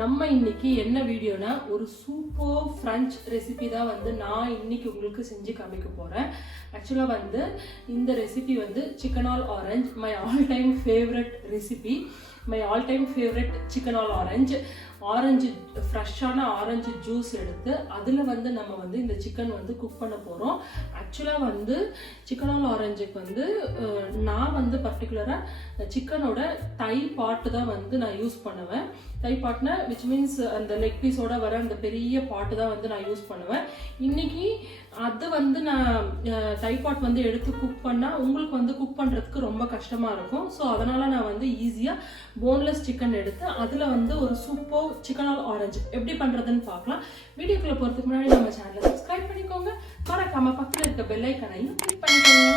நம்ம இன்னைக்கு என்ன வீடியோனா ஒரு சூப்பர் ஃப்ரெஞ்ச் ரெசிபி தான் வந்து நான் இன்னைக்கு உங்களுக்கு செஞ்சு காமிக்க போறேன். ஆக்சுவலா வந்து இந்த ரெசிபி வந்து chicken all orange, my all time favourite recipe, my all time favourite chicken all orange ஃப்ரெஷ்ஷான ஆரஞ்சு ஜூஸ் எடுத்து அதில் வந்து நம்ம வந்து இந்த சிக்கன் வந்து குக் பண்ண போகிறோம். ஆக்சுவலாக வந்து சிக்கன் ஆல் ஆரஞ்சுக்கு வந்து நான் வந்து பர்டிகுலராக சிக்கனோட தை பாட்டு தான் வந்து நான் யூஸ் பண்ணுவேன். தை பாட்னா விச் மீன்ஸ் அந்த லெக் பீஸோட வர அந்த பெரிய பாட்டு தான் வந்து நான் யூஸ் பண்ணுவேன். இன்னைக்கு அது வந்து நான் தை பாட் வந்து எடுத்து குக் பண்ணால் உங்களுக்கு வந்து குக் பண்ணுறதுக்கு ரொம்ப கஷ்டமாக இருக்கும். ஸோ அதனால் நான் வந்து ஈஸியாக போன்லெஸ் சிக்கன் எடுத்து அதில் வந்து ஒரு சூப்பர் சிக்கன் ஆல் ஆரஞ்சு எப்படி பண்ணுறதுன்னு பார்க்கலாம். வீடியோக்குள்ளே போகிறதுக்கு முன்னாடி நம்ம சேனலை சப்ஸ்கிரைப் பண்ணிக்கோங்க, மறக்காம பக்கத்தில் இருக்க பெல் ஐக்கானையும் கிளிக் பண்ணிக்கோங்க.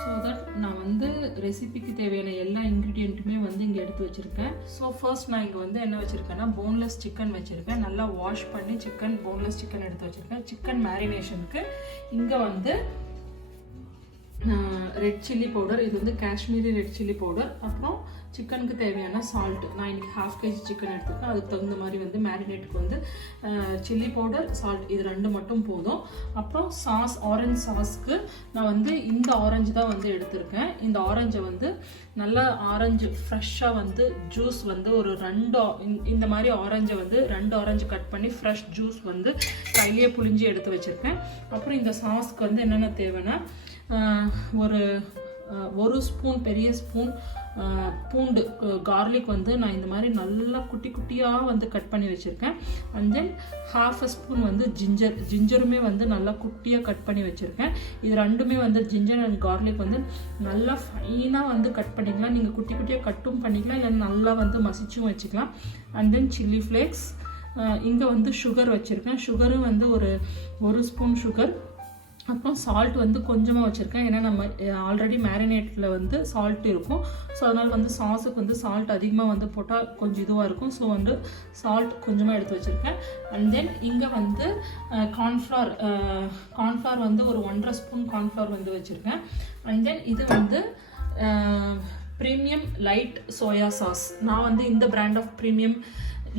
ஸோ தட் நான் வந்து ரெசிபிக்கு தேவையான எல்லா இன்க்ரீடியண்ட்டுமே வந்து இங்கே எடுத்து வச்சுருக்கேன். ஸோ ஃபர்ஸ்ட் நான் இங்கே வந்து என்ன வச்சுருக்கேன்னா போன்லெஸ் சிக்கன் வச்சுருக்கேன். நல்லா வாஷ் பண்ணி போன்லெஸ் சிக்கன் எடுத்து வச்சுருக்கேன். சிக்கன் மேரினேஷனுக்கு இங்கே வந்து ரெட் சில்லி பவுடர், இது வந்து காஷ்மீரி ரெட் சில்லி பவுடர், அப்புறம் சிக்கனுக்கு தேவையான சால்ட். நான் இன்னைக்கு 1/2 kg சிக்கன் எடுத்துருக்கேன். அதுக்கு தகுந்த மாதிரி வந்து மேரினேட்டுக்கு வந்து சில்லி பவுடர், சால்ட் இது ரெண்டு மட்டும் போதும். அப்புறம் சாஸ், ஆரஞ்சு சாஸ்க்கு நான் வந்து இந்த ஆரஞ்சு தான் வந்து எடுத்திருக்கேன். இந்த ஆரஞ்சை வந்து நல்லா ஆரஞ்சு ஃப்ரெஷ்ஷாக வந்து ஜூஸ் வந்து ஒரு இந்த மாதிரி ஆரஞ்சை வந்து 2 ஆரஞ்சு கட் பண்ணி ஃப்ரெஷ் ஜூஸ் வந்து கையிலேயே புழிஞ்சி எடுத்து வச்சுருக்கேன். அப்புறம் இந்த சாஸ்க்கு வந்து என்னென்ன தேவைன்னா ஒரு ஸ்பூன், பெரிய ஸ்பூன் பூண்டு, கார்லிக் வந்து நான் இந்த மாதிரி நல்லா குட்டி குட்டியாக வந்து கட் பண்ணி வச்சுருக்கேன். அண்ட் தென் 1/2 ஸ்பூன் வந்து ஜிஞ்சருமே வந்து நல்லா குட்டியாக கட் பண்ணி வச்சுருக்கேன். இது ரெண்டுமே வந்து ஜிஞ்சர் அண்ட் கார்லிக் வந்து நல்லா ஃபைனாக வந்து கட் பண்ணிக்கலாம். நீங்கள் குட்டி குட்டியாக கட்டும் பண்ணிக்கலாம், இல்லை நல்லா வந்து மசிச்சும் வச்சுக்கலாம். அண்ட் தென் சில்லி ஃப்ளேக்ஸ், இங்கே வந்து சுகர் வச்சுருக்கேன். சுகரும் வந்து ஒரு ஸ்பூன் சுகர். அப்புறம் சால்ட் வந்து கொஞ்சமாக வச்சுருக்கேன், ஏன்னா நம்ம ஆல்ரெடி மேரினேட்டில் வந்து சால்ட் இருக்கும். ஸோ அதனால் வந்து சாஸுக்கு வந்து சால்ட் அதிகமாக வந்து போட்டால் கொஞ்சம் இதுவாக இருக்கும். ஸோ வந்து சால்ட் கொஞ்சமாக எடுத்து வச்சுருக்கேன். அண்ட் தென் இங்கே வந்து கார்ன்ஃப்ளவர் வந்து ஒரு 1.5 ஸ்பூன் கார்ன்ஃப்ளவர் வந்து வச்சுருக்கேன். அண்ட் தென் இது வந்து ப்ரீமியம் லைட் சோயா சாஸ். நான் வந்து இந்த பிராண்ட் ஆஃப் ப்ரீமியம்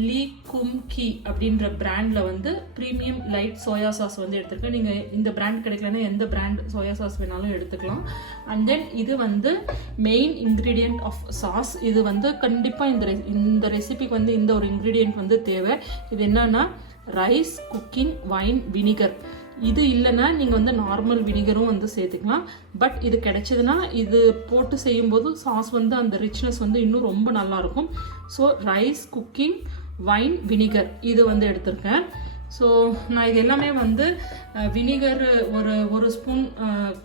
லீ கும் கி அப்படின்ற பிராண்டில் வந்து ப்ரீமியம் லைட் சோயா சாஸ் வந்து எடுத்துருக்கேன். நீங்கள் இந்த பிராண்ட் கிடைக்கலன்னா எந்த பிராண்ட் சோயா சாஸ் வேணாலும் எடுத்துக்கலாம். அண்ட் தென் இது வந்து மெயின் இன்க்ரீடியன்ட் ஆஃப் சாஸ். இது வந்து கண்டிப்பாக இந்த ரெசிபிக்கு வந்து இந்த ஒரு இன்க்ரீடியன்ட் வந்து தேவை. இது என்னன்னா ரைஸ், குக்கிங், வைன், வினிகர். இது இல்லைன்னா நீங்கள் வந்து நார்மல் வினிகரும் வந்து சேர்த்துக்கலாம். பட் இது கிடைச்சதுன்னா இது போட்டு செய்யும்போது சாஸ் வந்து அந்த ரிச்னஸ் வந்து இன்னும் ரொம்ப நல்லாயிருக்கும். So rice, cooking, wine, vinegar இது வந்து எடுத்திருக்கேன். ஸோ நான் இது எல்லாமே வந்து வினிகர் ஒரு ஸ்பூன்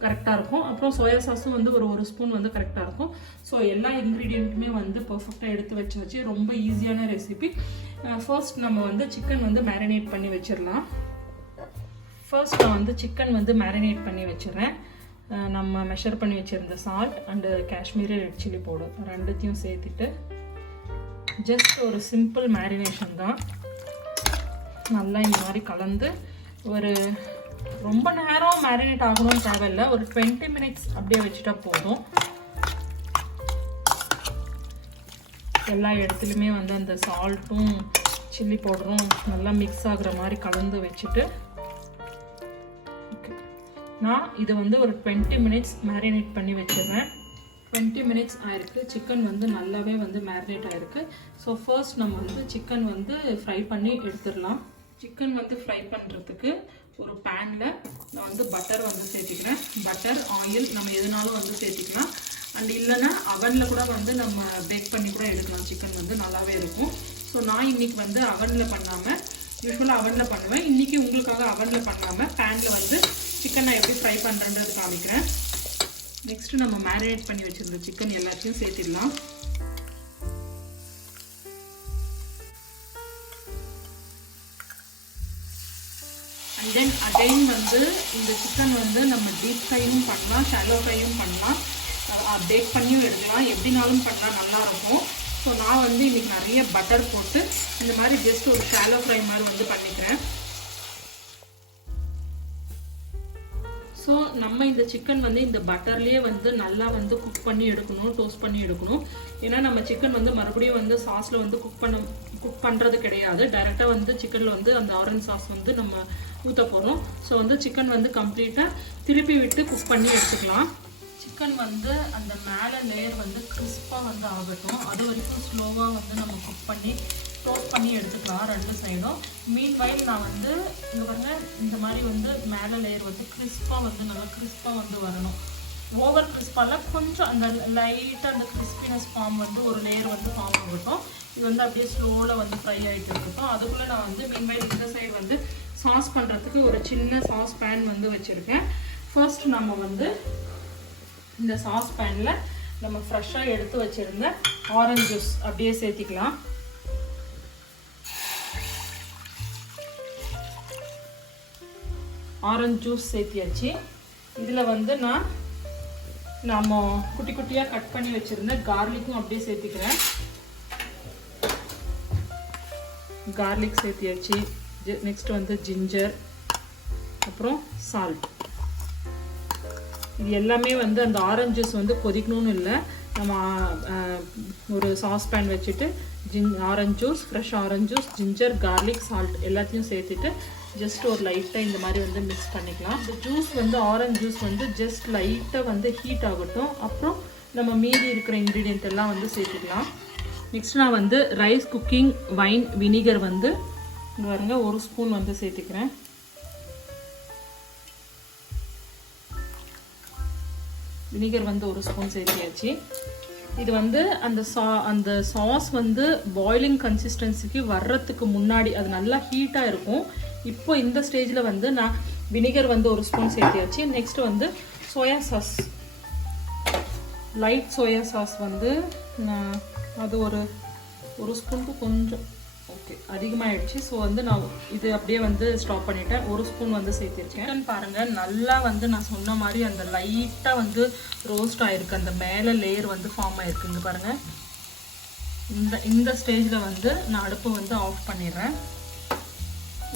கரெக்டாக இருக்கும். அப்புறம் சோயா சாஸும் வந்து ஒரு ஸ்பூன் வந்து கரெக்டாக இருக்கும். ஸோ எல்லா இன்க்ரீடியண்ட்டுமே வந்து பர்ஃபெக்டாக எடுத்து வச்சாச்சு. ரொம்ப ஈஸியான ரெசிபி. ஃபர்ஸ்ட் நம்ம வந்து சிக்கன் வந்து மேரினேட் பண்ணி வச்சிடலாம். ஃபர்ஸ்ட் நான் வந்து சிக்கன் வந்து மேரினேட் பண்ணி வச்சுறேன். நம்ம மெஷர் பண்ணி வச்சுருந்த salt and Kashmiri red chilli powder ரெண்டுத்தையும் சேர்த்துட்டு ஜஸ்ட் ஒரு சிம்பிள் மேரினேஷன் தான். நல்லா இந்த மாதிரி கலந்து ஒரு ரொம்ப நேரம் மேரினேட் ஆகணும்னு தேவையில்லை, ஒரு 20 மினிட்ஸ் அப்படியே வச்சுட்டா போதும். எல்லா இடத்துலையுமே வந்து அந்த சால்ட்டும் சில்லி பவுடரும் நல்லா மிக்ஸ் ஆகுற மாதிரி கலந்து வச்சுட்டு நான் இதை வந்து ஒரு 20 மினிட்ஸ் மேரினேட் பண்ணி வச்சிடுறேன். 20 மினிட்ஸ் ஆயிருக்கு. சிக்கன் வந்து நல்லாவே வந்து மேரினேட் ஆயிருக்கு. ஸோ ஃபர்ஸ்ட் நம்ம வந்து சிக்கன் வந்து ஃப்ரை பண்ணி எடுத்துடலாம். சிக்கன் வந்து ஃப்ரை பண்ணுறதுக்கு ஒரு பேனில் நான் வந்து பட்டர் வந்து சேர்த்துக்கிறேன். பட்டர், ஆயில் நம்ம எதுனாலும் வந்து சேர்த்துக்கலாம். அண்ட் இல்லைன்னா அவனில் கூட வந்து நம்ம பேக் பண்ணி கூட எடுக்கலாம். சிக்கன் வந்து நல்லாவே இருக்கும். ஸோ நான் இன்னைக்கு வந்து அவனில் பண்ணாமல், யூஸ்வலாக அவனில் பண்ணுவேன். இன்றைக்கி உங்களுக்காக அவனில் பண்ணாமல் பேனில் வந்து சிக்கன் நான் எப்படி ஃப்ரை பண்ணுறேன்றது காமிக்கிறேன். நெக்ஸ்ட்டு நம்ம மேரினேட் பண்ணி வச்சுருந்த சிக்கன் எல்லாத்தையும் சேர்த்திடலாம். அண்ட் தென் அகைன் வந்து இந்த சிக்கன் வந்து நம்ம டீப் ஃப்ரையும் பண்ணலாம், ஷாலோ ஃப்ரையும் பண்ணலாம், பேக் பண்ணியும் எடுக்கலாம். எப்படினாலும் பண்ணால் நல்லாயிருக்கும். ஸோ நான் வந்து இன்றைக்கி நிறைய பட்டர் போட்டு இந்த மாதிரி ஜஸ்ட் ஒரு ஷாலோ ஃப்ரை மாதிரி வந்து பண்ணிக்கிறேன். ஸோ நம்ம இந்த சிக்கன் வந்து இந்த பட்டர்லேயே வந்து நல்லா வந்து குக் பண்ணி எடுக்கணும், டோஸ்ட் பண்ணி எடுக்கணும். ஏன்னா நம்ம சிக்கன் வந்து மறுபடியும் வந்து சாஸில் வந்து குக் பண்ணுறது கிடையாது. டைரெக்டாக வந்து சிக்கனில் வந்து அந்த ஆரஞ்ச் சாஸ் வந்து நம்ம ஊற்ற போகிறோம். ஸோ வந்து சிக்கன் வந்து கம்ப்ளீட்டாக திருப்பி விட்டு குக் பண்ணி எடுத்துக்கலாம். சிக்கன் வந்து அந்த மேலே லேயர் வந்து கிறிஸ்பாக வந்து ஆகட்டும், அது வரைக்கும் ஸ்லோவாக வந்து நம்ம குக் பண்ணி டோஸ்ட் பண்ணி எடுத்துக்கலாம் 2 சைடும். மீன்வைல் நான் வந்து இங்கே பாருங்க, இந்த மாதிரி வந்து மேலே லேயர் வந்து கிறிஸ்பாக வந்து நல்லா கிறிஸ்பாக வந்து வரணும். ஓவர் கிறிஸ்பால கொஞ்சம் அந்த லைட்டாக அந்த கிறிஸ்பினஸ் ஃபார்ம் வந்து ஒரு லேயர் வந்து ஃபார்ம் ஆகட்டும். இது வந்து அப்படியே ஸ்லோவில் வந்து ஃப்ரை ஆகிட்டு இருக்கட்டும். அதுக்குள்ளே நான் வந்து மீன்வைல் இந்த சைடு வந்து சாஸ் பண்ணுறதுக்கு ஒரு சின்ன சாஸ் பேன் வந்து வச்சுருக்கேன். ஃபர்ஸ்ட் நம்ம வந்து இந்த சாஸ் பேனில் நம்ம ஃப்ரெஷ்ஷாக எடுத்து வச்சுருந்த ஆரஞ்ச் ஜூஸ் அப்படியே சேர்த்திக்கலாம். ஆரஞ்ச் ஜூஸ் சேர்த்தியாச்சு. இதில் வந்து நம்ம குட்டி குட்டியாக கட் பண்ணி வச்சுருந்த கார்லிக்கும் அப்படியே சேர்த்திக்கிறேன். கார்லிக் சேர்த்தியாச்சு. நெக்ஸ்ட் வந்து ஜிஞ்சர், அப்புறம் சால்ட். இது எல்லாமே வந்து அந்த ஆரஞ்ச் ஜூஸ் வந்து கொதிக்கணும்னு இல்லை. நம்ம ஒரு சாஸ் பேன் வச்சுட்டு orange juice, fresh orange juice, ginger, garlic, salt எல்லாத்தையும் சேர்த்துட்டு ஜஸ்ட் ஒரு லைட்டாக இந்த மாதிரி வந்து மிக்ஸ் பண்ணிக்கலாம். இந்த ஜூஸ் வந்து ஆரஞ்ச் ஜூஸ் வந்து ஜஸ்ட் லைட்டாக வந்து ஹீட் ஆகட்டும். அப்புறம் நம்ம மீதி இருக்கிற இன்க்ரீடியன்ட் எல்லாம் வந்து சேர்த்துக்கலாம். நெக்ஸ்ட் நான் வந்து ரைஸ் குக்கிங் வைன் வினிகர் வந்து இங்கே பாருங்க 1 ஸ்பூன் வந்து சேர்த்துக்கிறேன். வினிகர் வந்து 1 ஸ்பூன் சேர்த்தியாச்சு. இது வந்து அந்த சாஸ் வந்து பாயிலிங் கன்சிஸ்டன்சிக்கு வர்றதுக்கு முன்னாடி அது நல்லா ஹீட்டாக இருக்கும். இப்போ இந்த ஸ்டேஜில் வந்து நான் வினிகர் வந்து 1 ஸ்பூன் சேர்த்தியாச்சு. நெக்ஸ்ட் வந்து soya sauce, light soya sauce வந்து நான் அது ஒரு ஸ்பூனுக்கு கொஞ்சம் ஓகே அதிகமாகிடுச்சு. ஸோ வந்து நான் இது அப்படியே வந்து ஸ்டாப் பண்ணிட்டேன். 1 ஸ்பூன் வந்து சேர்த்திருக்கேன். பாருங்கள், நல்லா வந்து நான் சொன்ன மாதிரி அந்த லைட்டாக வந்து ரோஸ்ட் ஆகிருக்கு. அந்த மேலே லேயர் வந்து ஃபார்ம் ஆகிருக்கு. இங்கே பாருங்கள், இந்த ஸ்டேஜில் வந்து நான் அடுப்பு வந்து ஆஃப் பண்ணிடுறேன்.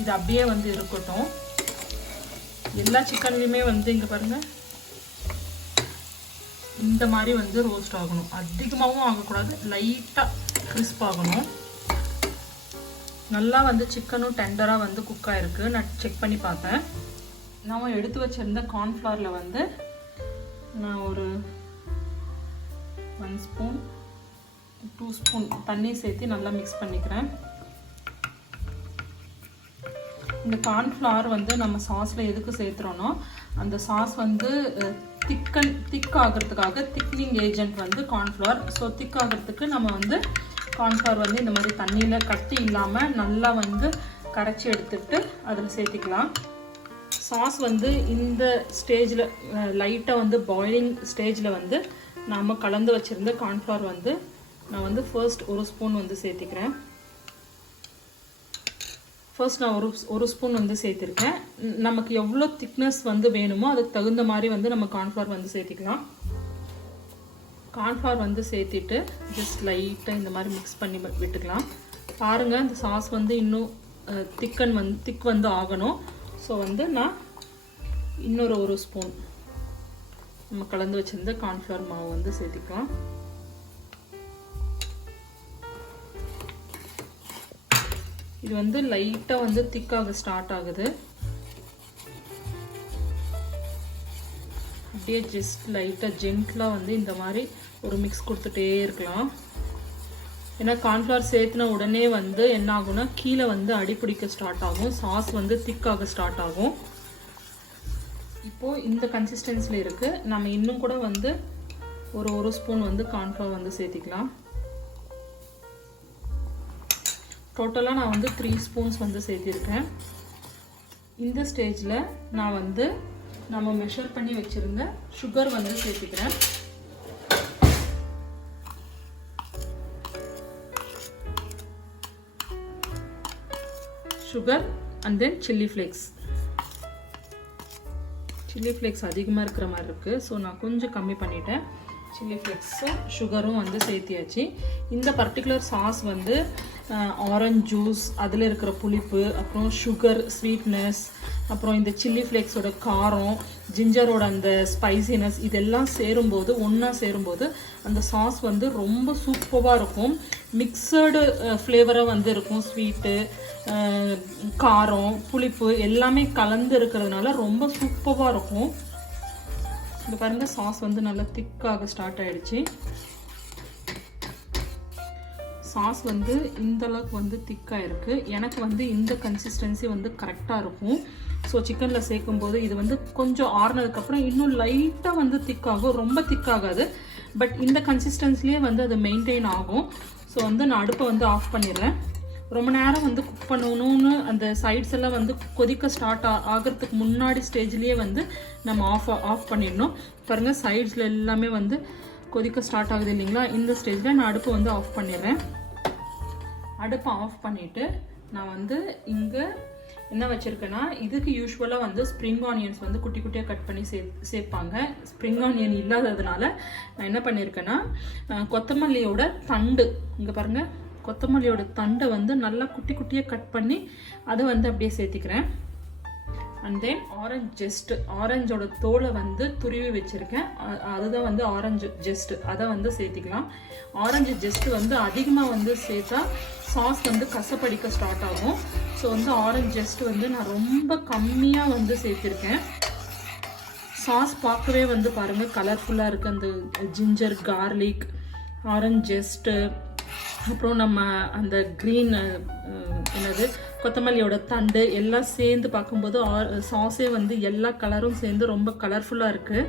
இது அப்படியே வந்து இருக்கட்டும். எல்லா சிக்கன்லையுமே வந்து இங்கே பாருங்கள் இந்த மாதிரி வந்து ரோஸ்ட் ஆகணும். அதிகமாகவும் ஆகக்கூடாது, லைட்டாக கிறிஸ்ப் ஆகணும். நல்லா வந்து சிக்கனும் டெண்டராக வந்து குக் ஆகிருக்கு. நான் செக் பண்ணி பார்த்தேன். நான் எடுத்து வச்சுருந்த கார்ன்ஃப்ளவரில் வந்து நான் ஒரு 1 ஸ்பூன் 2 ஸ்பூன் தண்ணி சேர்த்து நல்லா மிக்ஸ் பண்ணிக்கிறேன். இந்த கார்ன்ஃப்ளவர் வந்து நம்ம சாஸில் எதுக்கு சேர்த்துறோன்னா, அந்த சாஸ் வந்து திக் ஆகிறதுக்காக திக்னிங் ஏஜென்ட் வந்து கார்ன்ஃப்ளவர். ஸோ திக் ஆகிறதுக்கு நம்ம வந்து கார்ன்ஃப்ளவர் வந்து இந்த மாதிரி தண்ணியில் கட்டி இல்லாமல் நல்லா வந்து கரைச்சி எடுத்துட்டு அதில் சேர்த்திக்கலாம். சாஸ் வந்து இந்த ஸ்டேஜில் லைட்டாக வந்து பாயிலிங் ஸ்டேஜில் வந்து நாம் கலந்து வச்சுருந்த கார்ன்ஃப்ளவர் வந்து நான் வந்து ஃபர்ஸ்ட் 1 ஸ்பூன் வந்து சேர்த்திக்கிறேன். ஃபர்ஸ்ட் நான் ஒரு ஸ்பூன் வந்து சேர்த்திருக்கேன். நமக்கு எவ்வளோ திக்னஸ் வந்து வேணுமோ அதுக்கு தகுந்த மாதிரி வந்து நம்ம கார்ன்ஃப்ளவர் வந்து சேர்த்திக்கலாம். கார்ன்ஃப்ளவர் வந்து சேர்த்திட்டு ஜஸ்ட் லைட்டாக இந்த மாதிரி மிக்ஸ் பண்ணி விட்டுக்கலாம். பாருங்கள், இந்த சாஸ் வந்து இன்னும் திக் வந்து ஆகணும். ஸோ வந்து நான் இன்னொரு 1 ஸ்பூன் நம்ம கலந்து வச்சுருந்த கார்ன்ஃப்ளவர் மாவு வந்து சேர்த்திக்கலாம். இது வந்து லைட்டாக வந்து திக்காக ஸ்டார்ட் ஆகுது. அப்படியே ஜஸ்ட் லைட்டாக ஜென்ட்லாக வந்து இந்த மாதிரி ஒரு மிக்ஸ் கொடுத்துட்டே இருக்கலாம். ஏன்னா கார்ன்ஃப்ளவர் சேர்த்துன உடனே வந்து என்ன ஆகும்னா கீழே வந்து அடிப்பிடிக்க ஸ்டார்ட் ஆகும், சாஸ் வந்து திக்காக ஸ்டார்ட் ஆகும். இப்போது இந்த கன்சிஸ்டன்சியில் இருக்குது. நம்ம இன்னும் கூட வந்து ஒரு ஸ்பூன் வந்து கார்ன்ஃப்ளவர் வந்து சேர்த்திக்கலாம். டோட்டலாக நான் வந்து 3 ஸ்பூன்ஸ் வந்து சேர்த்திருக்கேன். இந்த ஸ்டேஜில் நான் வந்து நம்ம மெஷர் பண்ணி வச்சுருந்த சுகர் வந்து சேர்த்துக்கிறேன். Sugar and then chilli flakes. Chilli flakes அதிகமாக இருக்கிற மாதிரி இருக்குது. ஸோ நான் கொஞ்சம் கம்மி பண்ணிட்டேன். சில்லி ஃப்ளேக்ஸும் சுகரும் வந்து சேர்த்தியாச்சு. இந்த பர்டிகுலர் சாஸ் வந்து ஆரஞ்ச் ஜூஸ், அதில் இருக்கிற புளிப்பு, அப்புறம் சுகர் ஸ்வீட்னஸ், அப்புறம் இந்த சில்லி ஃப்ளேக்ஸோட காரம், ஜிஞ்சரோட அந்த ஸ்பைசினஸ், இதெல்லாம் சேரும்போது ஒன்றா சேரும்போது அந்த சாஸ் வந்து ரொம்ப சூப்பராக இருக்கும். மிக்சடு ஃப்ளேவராக வந்து இருக்கும். ஸ்வீட்டு, காரம், புளிப்பு எல்லாமே கலந்து இருக்கிறதுனால ரொம்ப சூப்பராக இருக்கும். இந்த பாருங்க, சாஸ் வந்து நல்லா திக்காக ஸ்டார்ட் ஆகிடுச்சு. சாஸ் வந்து இந்த அளவுக்கு வந்து திக்காக இருக்குது. எனக்கு வந்து இந்த கன்சிஸ்டன்சி வந்து கரெக்டாக இருக்கும். ஸோ சிக்கனில் சேர்க்கும்போது இது வந்து கொஞ்சம் ஆறுனதுக்கப்புறம் இன்னும் லைட்டாக வந்து திக்காகும். ரொம்ப திக்காகாது, பட் இந்த கன்சிஸ்டன்சிலே வந்து அது மெயின்டைன் ஆகும். ஸோ வந்து நான் அடுப்பை வந்து ஆஃப் பண்ணிடுறேன். ரொம்ப நேரம் வந்து குக் பண்ணணும்னு அந்த சைட்ஸ் எல்லாம் வந்து கொதிக்க ஸ்டார்ட் ஆகிறதுக்கு முன்னாடி ஸ்டேஜ்லேயே வந்து நம்ம ஆஃப் பண்ணிடணும். பாருங்கள், சைட்ஸில் எல்லாமே வந்து கொதிக்க ஸ்டார்ட் ஆகுது இல்லைங்களா? இந்த ஸ்டேஜில் நான் அடுப்பை வந்து ஆஃப் பண்ணிடுறேன். அடுப்பை ஆஃப் பண்ணிவிட்டு நான் வந்து இங்கே என்ன வச்சுருக்கேன்னா, இதுக்கு யூஸ்வலாக வந்து ஸ்ப்ரிங் ஆனியன்ஸ் வந்து குட்டி குட்டியாக கட் பண்ணி சேர்ப்பாங்க. ஸ்ப்ரிங் ஆனியன் இல்லாததுனால நான் என்ன பண்ணியிருக்கேன்னா, கொத்தமல்லியோட தண்டு, இங்கே பாருங்கள், கொத்தமல்லியோட தண்டை வந்து நல்லா குட்டி குட்டியாக கட் பண்ணி அதை வந்து அப்படியே சேர்த்திக்கிறேன். அண்ட் தென் ஆரஞ்ச் ஜெஸ்ட், ஆரஞ்சோட தோலை வந்து துருவி வச்சுருக்கேன். அதுதான் வந்து ஆரஞ்சு ஜெஸ்ட், அதை வந்து சேர்த்திக்கலாம். ஆரஞ்சு ஜெஸ்ட் வந்து அதிகமாக வந்து சேர்த்தா சாஸ் வந்து கசப்படிக்க ஸ்டார்ட் ஆகும். ஸோ வந்து ஆரஞ்ச் ஜெஸ்ட் வந்து நான் ரொம்ப கம்மியாக வந்து சேர்த்திருக்கேன். சாஸ் பார்க்கவே வந்து பாருங்கள் கலர்ஃபுல்லாக இருக்குது. அந்த ஜிஞ்சர், கார்லிக், ஆரஞ்ச் ஜெஸ்ட்டு, அப்புறம் நம்ம அந்த க்ரீன் என்னது கொத்தமல்லியோட தண்டு எல்லாம் சேர்ந்து பார்க்கும்போது சாஸே வந்து எல்லா கலரும் சேர்ந்து ரொம்ப கலர்ஃபுல்லாக இருக்குது.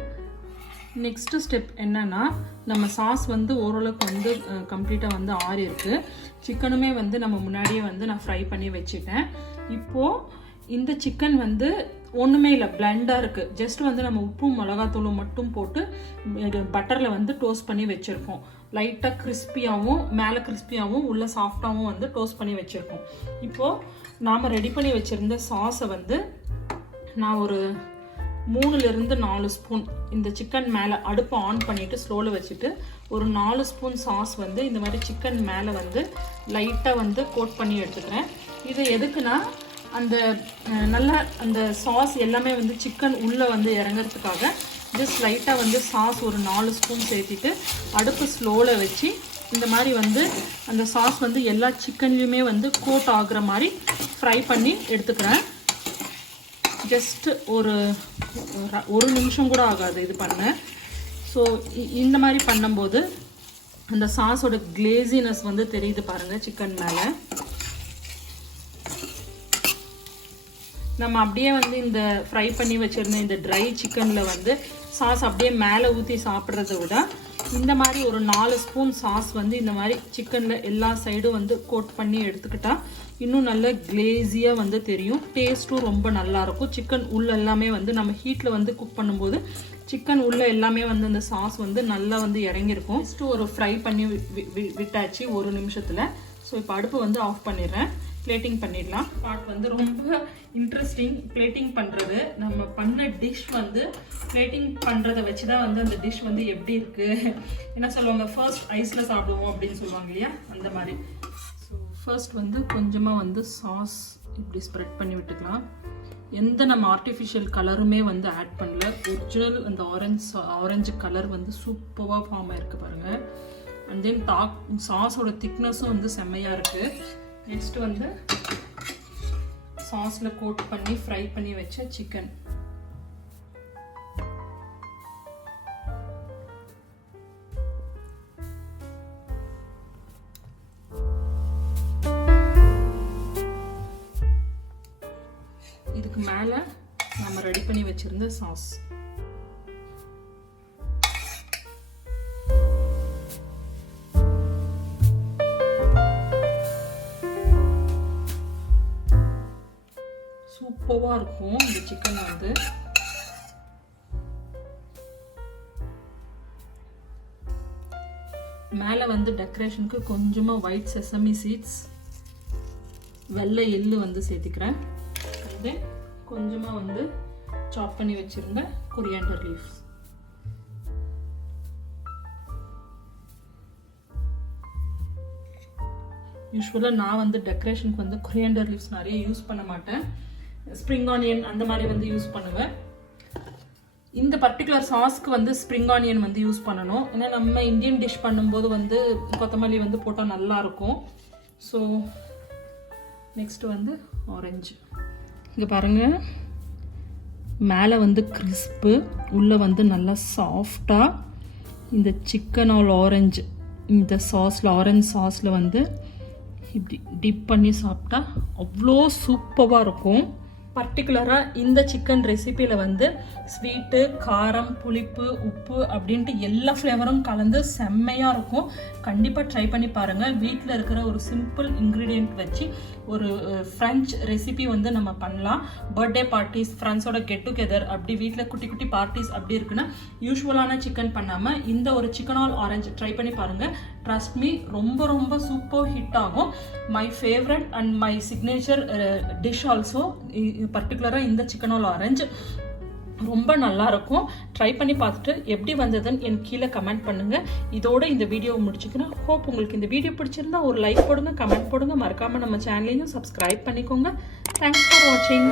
நெக்ஸ்ட்டு ஸ்டெப் என்னன்னா, நம்ம சாஸ் வந்து ஓரளவுக்கு வந்து கம்ப்ளீட்டாக வந்து ஆறி இருக்குது. சிக்கனுமே வந்து நம்ம முன்னாடியே வந்து நான் ஃப்ரை பண்ணி வச்சுட்டேன். இப்போது இந்த சிக்கன் வந்து ஒன்றுமே இல்லை, பிளெண்டாக இருக்குது. ஜஸ்ட் வந்து நம்ம உப்பும் மிளகாத்தூளும் மட்டும் போட்டு பட்டரில் வந்து டோஸ்ட் பண்ணி வச்சுருக்கோம். லைட்டாக கிறிஸ்பியாகவும் மேலே கிறிஸ்பியாகவும் உள்ள சாஃப்டாகவும் வந்து டோஸ்ட் பண்ணி வச்சுருக்கோம். இப்போது நாம் ரெடி பண்ணி வச்சுருந்த சாஸை வந்து நான் ஒரு 3-4 ஸ்பூன் இந்த சிக்கன் மேலே அடுப்பை ஆன் பண்ணிவிட்டு ஸ்லோவில் வச்சுட்டு ஒரு 4 ஸ்பூன் சாஸ் வந்து இந்த மாதிரி சிக்கன் மேலே வந்து லைட்டாக வந்து கோட் பண்ணி எடுத்துக்கிறேன். இது எதுக்குன்னா, அந்த நல்லா அந்த சாஸ் எல்லாமே வந்து சிக்கன் உள்ளே வந்து இறங்கிறதுக்காக ஜஸ்ட் லைட்டாக வந்து சாஸ் ஒரு 4 ஸ்பூன் சேர்த்திட்டு அடுப்பு ஸ்லோவில் வச்சு இந்த மாதிரி வந்து அந்த சாஸ் வந்து எல்லா சிக்கன்லேயுமே வந்து கோட் ஆகுற மாதிரி ஃப்ரை பண்ணி எடுத்துக்கிறேன். ஜஸ்ட் ஒரு நிமிஷம் கூட ஆகாது இது பண்ண. ஸோ இந்த மாதிரி பண்ணும்போது அந்த சாஸோட கிளேசினஸ் வந்து தெரியுது பாருங்கள் சிக்கன் மேலே. நம்ம அப்படியே வந்து இந்த ஃப்ரை பண்ணி வச்சுருந்த இந்த ட்ரை சிக்கனில் வந்து சாஸ் அப்படியே மேலே ஊற்றி சாப்பிட்றத விட இந்த மாதிரி ஒரு 4 ஸ்பூன் சாஸ் வந்து இந்த மாதிரி சிக்கனில் எல்லா சைடும் வந்து கோட் பண்ணி எடுத்துக்கிட்டா இன்னும் நல்ல கிளேஸியாக வந்து தெரியும். டேஸ்ட்டும் ரொம்ப நல்லாயிருக்கும். சிக்கன் உள்ள எல்லாமே வந்து நம்ம ஹீட்டில் வந்து குக் பண்ணும்போது சிக்கன் உள்ள எல்லாமே வந்து அந்த சாஸ் வந்து நல்லா வந்து இறங்கியிருக்கும். ஃபஸ்ட்டு ஒரு ஃப்ரை பண்ணி விட்டாச்சு 1 நிமிஷத்தில். ஸோ இப்போ அடுப்பு வந்து ஆஃப் பண்ணிடுறேன். பிளேட்டிங் பண்ணிடலாம். பார்ட் வந்து ரொம்ப இன்ட்ரெஸ்டிங். பிளேட்டிங் பண்ணுறது, நம்ம பண்ண டிஷ் வந்து பிளேட்டிங் பண்ணுறதை வச்சு தான் வந்து அந்த டிஷ் வந்து எப்படி இருக்குது, என்ன சொல்லுவாங்க, ஃபர்ஸ்ட் ஐஸில் சாப்பிடுவோம் அப்படின்னு சொல்லுவாங்க இல்லையா, அந்த மாதிரி. ஸோ ஃபர்ஸ்ட் வந்து கொஞ்சமாக வந்து சாஸ் இப்படி ஸ்ப்ரெட் பண்ணி விட்டுக்கலாம். எந்த நம்ம ஆர்டிஃபிஷியல் கலருமே வந்து ஆட் பண்ணல. ஒரிஜினல் அந்த ஆரஞ்சு கலர் வந்து சூப்பராக ஃபார்ம் ஆகிருக்கு பாருங்கள். அண்ட் தென் சாஸோட திக்னஸும் வந்து செம்மையாக இருக்குது. நெக்ஸ்ட் வந்து சாஸில் கோட் பண்ணி ஃப்ரை பண்ணி வச்ச சிக்கன். இதுக்கு மேலே நம்ம ரெடி பண்ணி வச்சிருந்த சாஸ். சூப்பராக இருக்கும் இந்த சிக்கன் வந்து. மேலே வந்து டெக்கரேஷனுக்கு கொஞ்சமாக ஒயிட் செசமி சீட்ஸ், வெள்ளை எள்ளு வந்து சேர்த்துக்கிறேன். தென் கொஞ்சமாக வந்து சாப் பண்ணி வச்சுருந்த கொரியாண்டர் லீவ்ஸ். யூஸ்வலாக நான் வந்து டெக்கரேஷனுக்கு வந்து கொரியண்டர் லீவ்ஸ் நிறைய யூஸ் பண்ண மாட்டேன், ஸ்ப்ரிங் ஆனியன் அந்த மாதிரி வந்து யூஸ் பண்ணுவேன். இந்த பர்டிகுலர் சாஸ்க்கு வந்து ஸ்ப்ரிங் ஆனியன் வந்து யூஸ் பண்ணணும். ஏன்னா நம்ம இந்தியன் டிஷ் பண்ணும்போது வந்து கொத்தமல்லி வந்து போட்டால் நல்லாயிருக்கும். ஸோ நெக்ஸ்ட் வந்து ஆரஞ்சு. இங்கே பாருங்கள், மேலே வந்து கிறிஸ்பு, உள்ளே வந்து நல்லா சாஃப்டாக இந்த சிக்கன் ஆல் ஆரஞ்சு இந்த சாஸில், ஆரஞ்ச் சாஸில் வந்து இப்படி டிப் பண்ணி சாப்பிட்டா அவ்வளோ சூப்பராக இருக்கும். பர்டிகுலராக இந்த சிக்கன் ரெசிப்பியில் வந்து ஸ்வீட்டு, காரம், புளிப்பு, உப்பு அப்படின்ட்டு எல்லா ஃப்ளேவரும் கலந்து செம்மையாக இருக்கும். கண்டிப்பாக ட்ரை பண்ணி பாருங்கள். வீட்டில் இருக்கிற ஒரு சிம்பிள் இன்க்ரீடியண்ட் வச்சு ஒரு ஃப்ரெஞ்ச் ரெசிபி வந்து நம்ம பண்ணலாம். பர்த்டே பார்ட்டிஸ், ஃப்ரெண்ட்ஸோட கெட் டுகெதர், அப்படி வீட்டில் குட்டி குட்டி பார்ட்டிஸ் அப்படி இருக்குன்னா யூஸ்வலான சிக்கன் பண்ணாமல் இந்த ஒரு சிக்கன் ஆல் ஆரஞ்சு ட்ரை பண்ணி பாருங்கள். ட்ரஸ்ட் மீ, ரொம்ப ரொம்ப சூப்பர் ஹிட் ஆகும். My favourite and my signature dish also பர்டிகுலராக இந்த சிக்கன் ஆல் ஆரஞ்சு ரொம்ப நல்லா இருக்கும். ட்ரை பண்ணி பார்த்துட்டு எப்படி வந்ததுன்னு எனக்கு கீழே கமெண்ட் பண்ணுங்கள். இதோட இந்த வீடியோவை முடிச்சுக்கிறேன். ஹோப் உங்களுக்கு இந்த வீடியோ பிடிச்சிருந்தா ஒரு லைக் போடுங்க, கமெண்ட் போடுங்க, மறக்காமல் நம்ம சேனலையும் சப்ஸ்கிரைப் பண்ணிக்கோங்க. தேங்க்ஸ் ஃபார் வாட்சிங்.